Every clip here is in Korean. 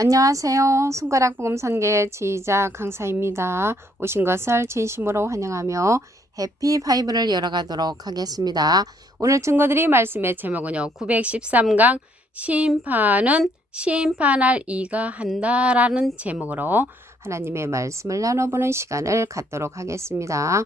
안녕하세요. 손가락 복음 선계 지휘자 강사입니다. 오신 것을 진심으로 환영하며 해피 바이블을 열어가도록 하겠습니다. 오늘 증거드릴 말씀의 제목은요. 913강 심판은 심판할 이가 한다라는 제목으로 하나님의 말씀을 나눠보는 시간을 갖도록 하겠습니다.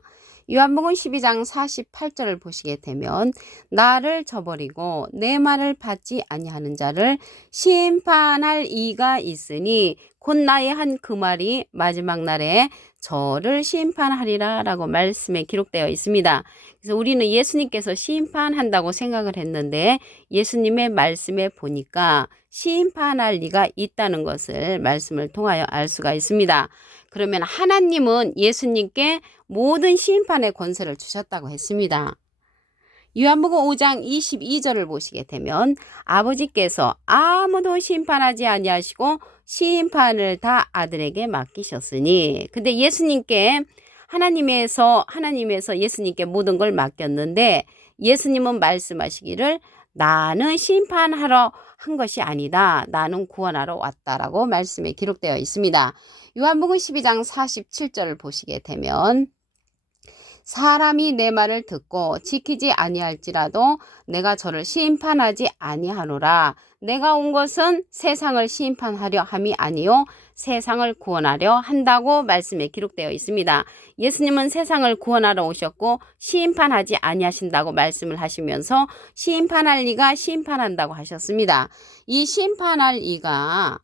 요한복음 12장 48절을 보시게 되면 나를 저버리고 내 말을 받지 아니하는 자를 심판할 이가 있으니 곧 나의 한 그 말이 마지막 날에 저를 심판하리라 라고 말씀에 기록되어 있습니다. 그래서 우리는 예수님께서 심판한다고 생각을 했는데 예수님의 말씀에 보니까 심판할 리가 있다는 것을 말씀을 통하여 알 수가 있습니다. 그러면 하나님은 예수님께 모든 심판의 권세를 주셨다고 했습니다. 요한복음 5장 22절을 보시게 되면 아버지께서 아무도 심판하지 아니하시고 심판을 다 아들에게 맡기셨으니, 근데 예수님께 하나님에서 예수님께 모든 걸 맡겼는데 예수님은 말씀하시기를 나는 심판하러 한 것이 아니다. 나는 구원하러 왔다라고 말씀에 기록되어 있습니다. 요한복음 12장 47절을 보시게 되면 사람이 내 말을 듣고 지키지 아니할지라도 내가 저를 심판하지 아니하노라. 내가 온 것은 세상을 심판하려 함이 아니요 세상을 구원하려 한다고 말씀에 기록되어 있습니다. 예수님은 세상을 구원하러 오셨고 심판하지 아니하신다고 말씀을 하시면서 심판할 이가 심판한다고 하셨습니다. 이 심판할 이가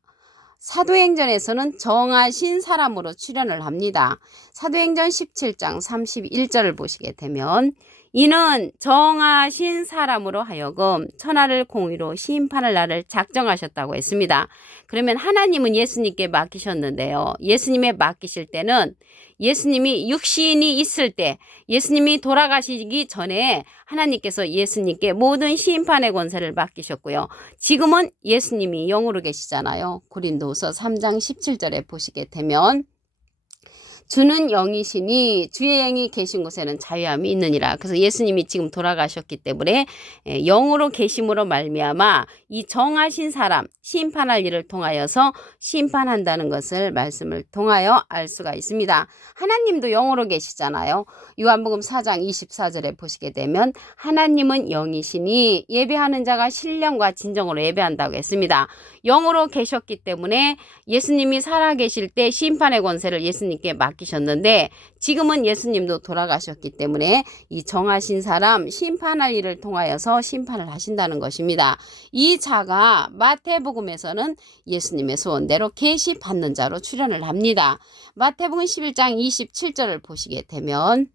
사도행전에서는 정하신 사람으로 출현을 합니다. 사도행전 17장 31절을 보시게 되면 이는 정하신 사람으로 하여금 천하를 공의로 심판할 날을 작정하셨다고 했습니다. 그러면 하나님은 예수님께 맡기셨는데요. 예수님에 맡기실 때는 예수님이 육신이 있을 때, 예수님이 돌아가시기 전에 하나님께서 예수님께 모든 심판의 권세를 맡기셨고요. 지금은 예수님이 영으로 계시잖아요. 고린도후서 3장 17절에 보시게 되면 주는 영이시니 주의 영이 계신 곳에는 자유함이 있느니라. 그래서 예수님이 지금 돌아가셨기 때문에 영으로 계심으로 말미암아 이 정하신 사람 심판할 일을 통하여서 심판한다는 것을 말씀을 통하여 알 수가 있습니다. 하나님도 영으로 계시잖아요. 요한복음 4장 24절에 보시게 되면 하나님은 영이시니 예배하는 자가 신령과 진정으로 예배한다고 했습니다. 영으로 계셨기 때문에 예수님이 살아계실 때 심판의 권세를 예수님께 맡기셨는데 지금은 예수님도 돌아가셨기 때문에 이 정하신 사람 심판할 일을 통하여서 심판을 하신다는 것입니다. 이 자가 마태복음에서는 예수님의 소원대로 계시 받는 자로 출현을 합니다. 마태복음 11장 27절을 보시게 되면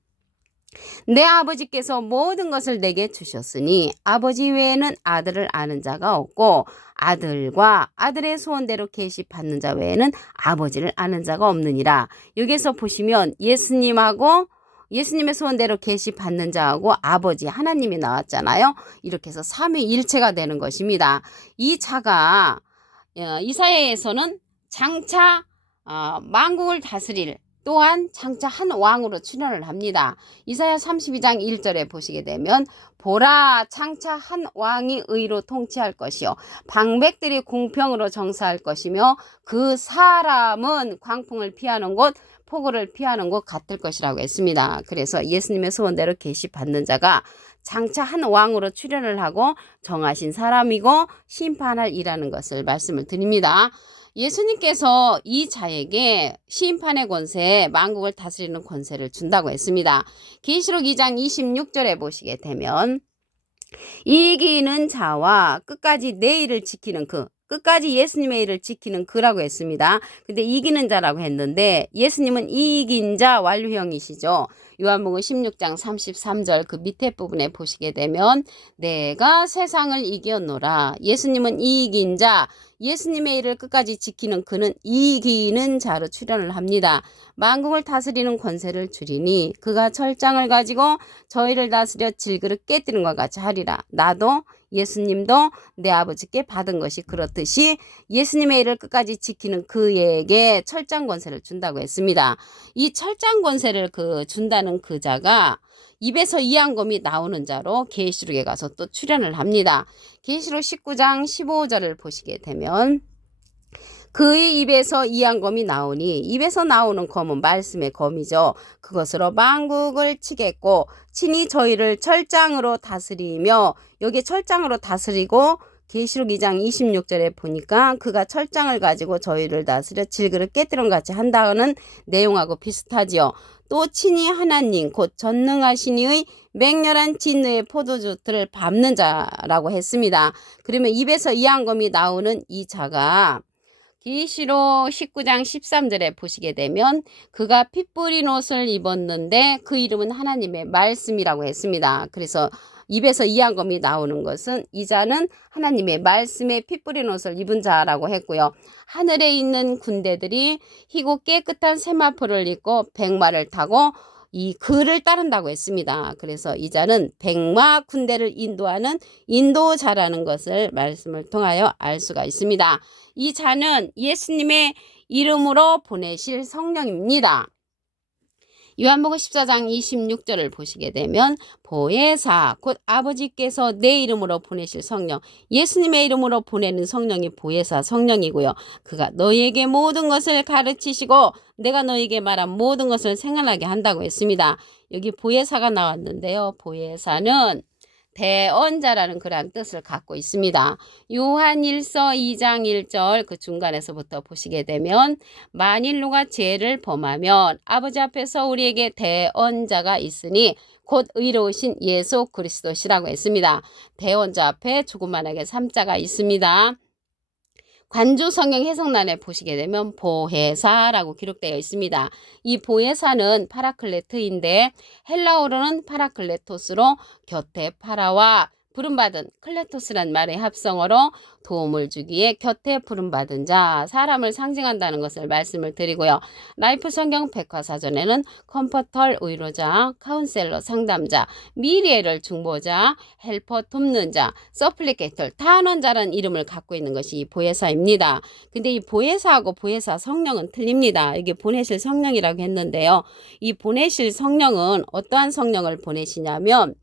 내 아버지께서 모든 것을 내게 주셨으니 아버지 외에는 아들을 아는 자가 없고 아들과 아들의 소원대로 계시 받는 자 외에는 아버지를 아는 자가 없느니라. 여기서 보시면 예수님하고 예수님의 소원대로 계시 받는 자하고 아버지 하나님이 나왔잖아요. 이렇게 해서 삼위일체가 되는 것입니다. 이 자가 이사야에서는 장차 만국을 다스릴 또한 장차 한 왕으로 출현을 합니다. 이사야 32장 1절에 보시게 되면 보라 장차 한 왕이 의로 통치할 것이요 방백들이 공평으로 정사할 것이며 그 사람은 광풍을 피하는 곳 폭우를 피하는 곳 같을 것이라고 했습니다. 그래서 예수님의 소원대로 계시 받는 자가 장차 한 왕으로 출현을 하고 정하신 사람이고 심판할 이라는 것을 말씀을 드립니다. 예수님께서 이 자에게 심판의 권세, 만국을 다스리는 권세를 준다고 했습니다. 계시록 2장 26절에 보시게 되면 이기는 자와 끝까지 내 일을 지키는 그, 끝까지 예수님의 일을 지키는 그라고 했습니다. 근데 이기는 자라고 했는데 예수님은 이긴 자 완료형이시죠. 요한복음 16장 33절 그 밑에 부분에 보시게 되면 내가 세상을 이겼노라. 예수님은 이긴 자, 예수님의 일을 끝까지 지키는 그는 이기는 자로 출현을 합니다. 만국을 다스리는 권세를 주리니 그가 철장을 가지고 저희를 다스려 질그릇 깨뜨린 것 같이 하리라. 나도 예수님도 내 아버지께 받은 것이 그렇듯이 예수님의 일을 끝까지 지키는 그에게 철장 권세를 준다고 했습니다. 이 철장 권세를 준다는 그 자가 입에서 이한검이 나오는 자로 계시록에 가서 또 출현을 합니다. 계시록 19장 15절을 보시게 되면 그의 입에서 이한검이 나오니 입에서 나오는 검은 말씀의 검이죠. 그것으로 만국을 치겠고 친히 저희를 철장으로 다스리며 여기 철장으로 다스리고 계시록 2장 26절에 보니까 그가 철장을 가지고 저희를 다스려 질그릇 깨뜨린 같이 한다는 내용하고 비슷하지요. 또 친히 하나님 곧 전능하신 이의 맹렬한 진노의 포도주들을 밟는 자라고 했습니다. 그러면 입에서 이한검이 나오는 이 자가 계시록 19장 13절에 보시게 되면 그가 피 뿌린 옷을 입었는데 그 이름은 하나님의 말씀이라고 했습니다. 그래서 입에서 이한검이 나오는 것은 이 자는 하나님의 말씀에 피 뿌린 옷을 입은 자라고 했고요. 하늘에 있는 군대들이 희고 깨끗한 세마포를 입고 백마를 타고 이 그를 따른다고 했습니다. 그래서 이 자는 백마 군대를 인도하는 인도자라는 것을 말씀을 통하여 알 수가 있습니다. 이 자는 예수님의 이름으로 보내실 성령입니다. 요한복음 14장 26절을 보시게 되면 보혜사 곧 아버지께서 내 이름으로 보내실 성령, 예수님의 이름으로 보내는 성령이 보혜사 성령이고요. 그가 너희에게 모든 것을 가르치시고 내가 너희에게 말한 모든 것을 생각나게 한다고 했습니다. 여기 보혜사가 나왔는데요. 보혜사는 대언자라는 그러한 뜻을 갖고 있습니다. 요한 1서 2장 1절 그 중간에서부터 보시게 되면 만일 누가 죄를 범하면 아버지 앞에서 우리에게 대언자가 있으니 곧 의로우신 예수 그리스도시라고 했습니다. 대언자 앞에 조그만하게 3자가 있습니다. 관주 성경 해석란에 보시게 되면 보혜사라고 기록되어 있습니다. 이 보혜사는 파라클레트인데 헬라어로는 파라클레토스로 곁에 파라와 부름받은 클레토스란 말의 합성어로 도움을 주기에 곁에 부름받은 자, 사람을 상징한다는 것을 말씀을 드리고요. 라이프 성경 백과사전에는 컴포털 의로자, 카운셀러 상담자, 미리에를 중보자, 헬퍼 돕는 자, 서플리케이터 탄원자라는 이름을 갖고 있는 것이 이 보혜사입니다. 근데 이 보혜사하고 보혜사 성령은 틀립니다. 이게 보내실 성령이라고 했는데요. 이 보내실 성령은 어떠한 성령을 보내시냐면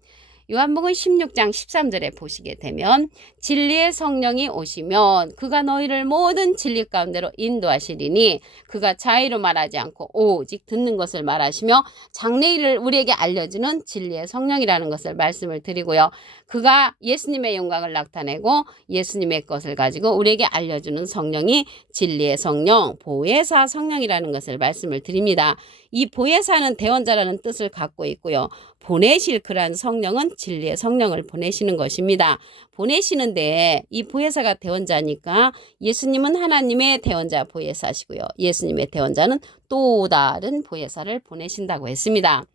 요한복음 16장 13절에 보시게 되면 진리의 성령이 오시면 그가 너희를 모든 진리 가운데로 인도하시리니 그가 자의로 말하지 않고 오직 듣는 것을 말하시며 장래일을 우리에게 알려주는 진리의 성령이라는 것을 말씀을 드리고요. 그가 예수님의 영광을 나타내고 예수님의 것을 가지고 우리에게 알려주는 성령이 진리의 성령, 보혜사 성령이라는 것을 말씀을 드립니다. 이 보혜사는 대언자라는 뜻을 갖고 있고요. 보내실 그러한 성령은 진리의 성령을 보내시는 것입니다. 보내시는데 이 보혜사가 대언자니까 예수님은 하나님의 대언자 보혜사시고요. 예수님의 대언자는 또 다른 보혜사를 보내신다고 했습니다.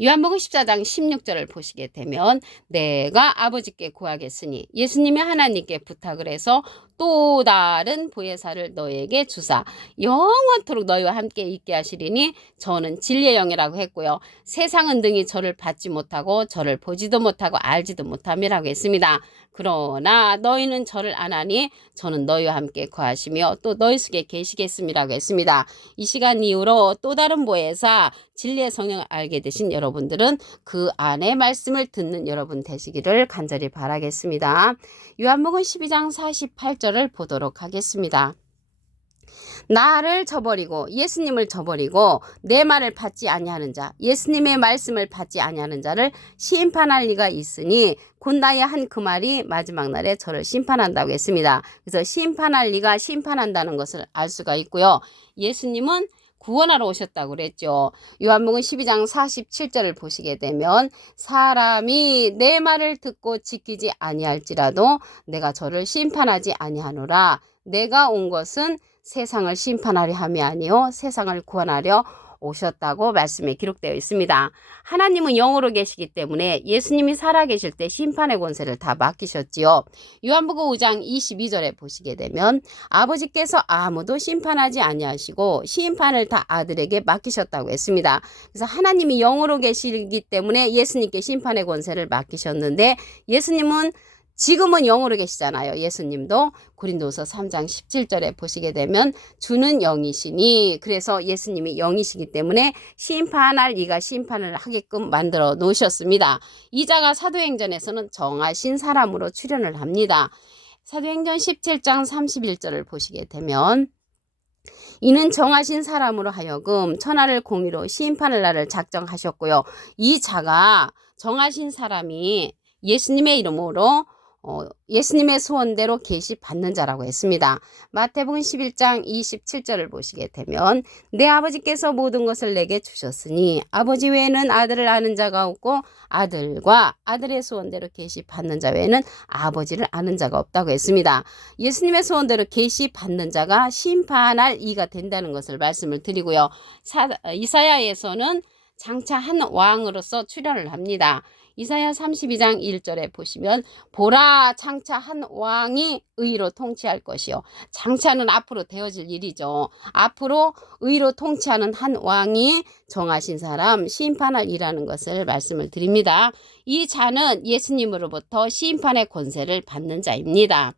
요한복음 14장 16절을 보시게 되면 내가 아버지께 구하겠으니 예수님이 하나님께 부탁을 해서 또 다른 보혜사를 너에게 주사 영원토록 너희와 함께 있게 하시리니 저는 진리의 영이라고 했고요. 세상은 등이 저를 받지 못하고 저를 보지도 못하고 알지도 못함이라고 했습니다. 그러나 너희는 저를 아나니 저는 너희와 함께 거하시며 또 너희 속에 계시겠음이라고 했습니다. 이 시간 이후로 또 다른 보혜사 진리의 성령을 알게 되신 여러분들은 그 안에 말씀을 듣는 여러분 되시기를 간절히 바라겠습니다. 요한복음 12장 48절을 보도록 하겠습니다. 나를 저버리고 예수님을 저버리고 내 말을 받지 아니하는 자, 예수님의 말씀을 받지 아니하는 자를 심판할 리가 있으니 곧 나의 한 그 말이 마지막 날에 저를 심판한다고 했습니다. 그래서 심판할 리가 심판한다는 것을 알 수가 있고요. 예수님은 구원하러 오셨다고 그랬죠. 요한복음 12장 47절을 보시게 되면 사람이 내 말을 듣고 지키지 아니할지라도 내가 저를 심판하지 아니하노라. 내가 온 것은 세상을 심판하려 함이 아니요 세상을 구원하려 오셨다고 말씀에 기록되어 있습니다. 하나님은 영으로 계시기 때문에 예수님이 살아계실 때 심판의 권세를 다 맡기셨지요. 요한복음 5장 22절에 보시게 되면 아버지께서 아무도 심판하지 아니하시고 심판을 다 아들에게 맡기셨다고 했습니다. 그래서 하나님이 영으로 계시기 때문에 예수님께 심판의 권세를 맡기셨는데 예수님은 지금은 영으로 계시잖아요. 예수님도 고린도서 3장 17절에 보시게 되면 주는 영이시니 그래서 예수님이 영이시기 때문에 심판할 이가 심판을 하게끔 만들어 놓으셨습니다. 이 자가 사도행전에서는 정하신 사람으로 출연을 합니다. 사도행전 17장 31절을 보시게 되면 이는 정하신 사람으로 하여금 천하를 공의로 심판할 날을 작정하셨고요. 이 자가 정하신 사람이 예수님의 이름으로 예수님의 소원대로 계시받는 자라고 했습니다. 마태복음 11장 27절을 보시게 되면 내 아버지께서 모든 것을 내게 주셨으니 아버지 외에는 아들을 아는 자가 없고 아들과 아들의 소원대로 계시받는 자 외에는 아버지를 아는 자가 없다고 했습니다. 예수님의 소원대로 계시받는 자가 심판할 이가 된다는 것을 말씀을 드리고요. 이사야에서는 장차 한 왕으로서 출현을 합니다. 이사야 32장 1절에 보시면 보라 장차 한 왕이 의로 통치할 것이요. 장차는 앞으로 되어질 일이죠. 앞으로 의로 통치하는 한 왕이 정하신 사람 심판할 이라는 것을 말씀을 드립니다. 이 자는 예수님으로부터 심판의 권세를 받는 자입니다.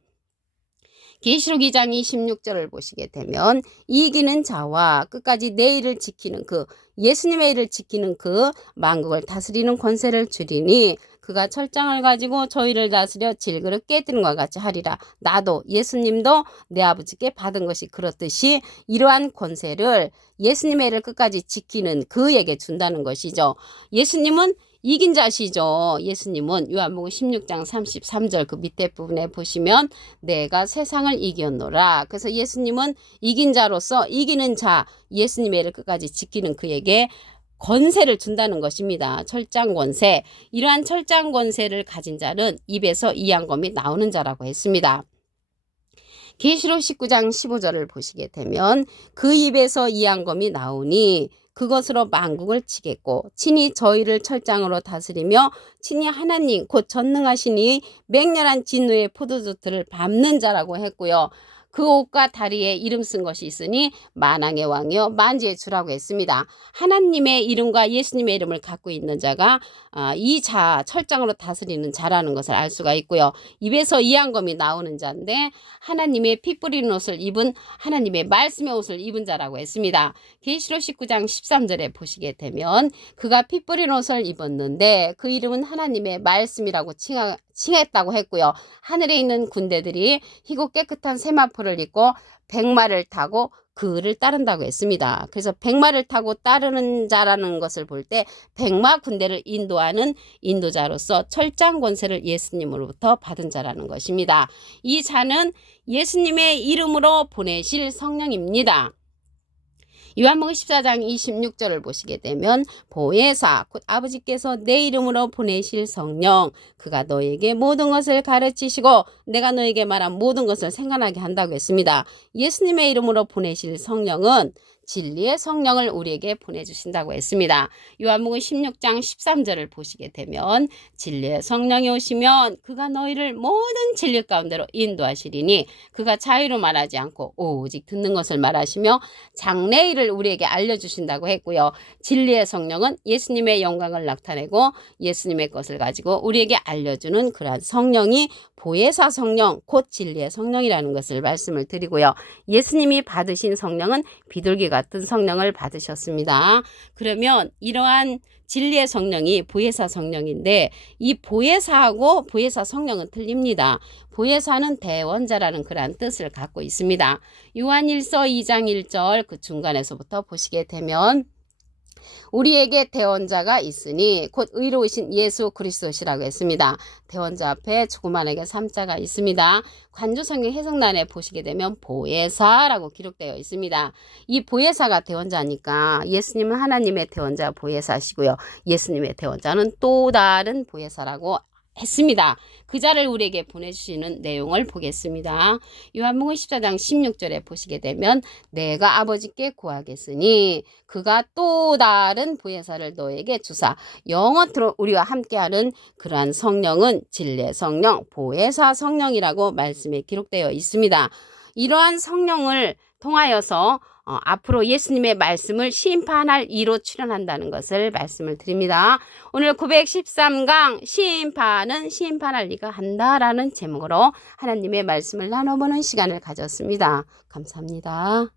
계시록 2장 26절을 보시게 되면 이기는 자와 끝까지 내 일을 지키는 그 예수님의 일을 지키는 그 만국을 다스리는 권세를 주리니 그가 철장을 가지고 저희를 다스려 질그릇 깨뜨린 것과 같이 하리라. 나도 예수님도 내 아버지께 받은 것이 그렇듯이 이러한 권세를 예수님의 일을 끝까지 지키는 그에게 준다는 것이죠. 예수님은 이긴 자시죠. 예수님은 요한복음 16장 33절 그 밑에 부분에 보시면 내가 세상을 이겼노라. 그래서 예수님은 이긴 자로서 이기는 자 예수님의 일을 끝까지 지키는 그에게 권세를 준다는 것입니다. 철장 권세. 이러한 철장 권세를 가진 자는 입에서 이양검이 나오는 자라고 했습니다. 계시록 19장 15절을 보시게 되면 그 입에서 이양검이 나오니 그것으로 만국을 치겠고 친히 저희를 철장으로 다스리며 친히 하나님 곧 전능하시니 맹렬한 진노의 포도주들을 밟는 자라고 했고요. 그 옷과 다리에 이름 쓴 것이 있으니 만왕의 왕이요 만주의 주라고 했습니다. 하나님의 이름과 예수님의 이름을 갖고 있는 자가 이 자 철장으로 다스리는 자라는 것을 알 수가 있고요. 입에서 이양검이 나오는 자인데 하나님의 피 뿌리는 옷을 입은 하나님의 말씀의 옷을 입은 자라고 했습니다. 계시록 19장 13절에 보시게 되면 그가 피 뿌린 옷을 입었는데 그 이름은 하나님의 말씀이라고 칭했다고 했고요. 하늘에 있는 군대들이 희고 깨끗한 세마포를 입고 백마를 타고 그를 따른다고 했습니다. 그래서 백마를 타고 따르는 자라는 것을 볼 때 백마 군대를 인도하는 인도자로서 철장 권세를 예수님으로부터 받은 자라는 것입니다. 이 자는 예수님의 이름으로 보내실 성령입니다. 요한복음 14장 26절을 보시게 되면 보혜사 곧 아버지께서 내 이름으로 보내실 성령 그가 너에게 모든 것을 가르치시고 내가 너에게 말한 모든 것을 생각나게 한다고 했습니다. 예수님의 이름으로 보내실 성령은 진리의 성령을 우리에게 보내주신다고 했습니다. 요한복음 16장 13절을 보시게 되면 진리의 성령이 오시면 그가 너희를 모든 진리 가운데로 인도하시리니 그가 자유로 말하지 않고 오직 듣는 것을 말하시며 장래의 일을 우리에게 알려주신다고 했고요. 진리의 성령은 예수님의 영광을 나타내고 예수님의 것을 가지고 우리에게 알려주는 그러한 성령이 보혜사 성령 곧 진리의 성령이라는 것을 말씀을 드리고요. 예수님이 받으신 성령은 비둘기 같은 성령을 받으셨습니다. 그러면 이러한 진리의 성령이 보혜사 성령인데 이 보혜사하고 보혜사 성령은 틀립니다. 보혜사는 대원자라는 그러한 뜻을 갖고 있습니다. 요한일서 2장 1절 그 중간에서부터 보시게 되면 우리에게 대원자가 있으니 곧 의로우신 예수 그리스도시라고 했습니다. 대원자 앞에 조그만하게 3자가 있습니다. 관조성경 해석란에 보시게 되면 보혜사라고 기록되어 있습니다. 이 보혜사가 대원자니까 예수님은 하나님의 대원자 보혜사시고요. 예수님의 대원자는 또 다른 보혜사라고 했습니다. 그 자를 우리에게 보내주시는 내용을 보겠습니다. 요한복음 14장 16절에 보시게 되면 내가 아버지께 구하겠으니 그가 또 다른 보혜사를 너에게 주사 영원토록 우리와 함께하는 그러한 성령은 진리의 성령 보혜사 성령이라고 말씀에 기록되어 있습니다. 이러한 성령을 통하여서 앞으로 예수님의 말씀을 심판할 이로 출현한다는 것을 말씀을 드립니다. 오늘 913강 심판은 심판할 이가 한다라는 제목으로 하나님의 말씀을 나눠보는 시간을 가졌습니다. 감사합니다.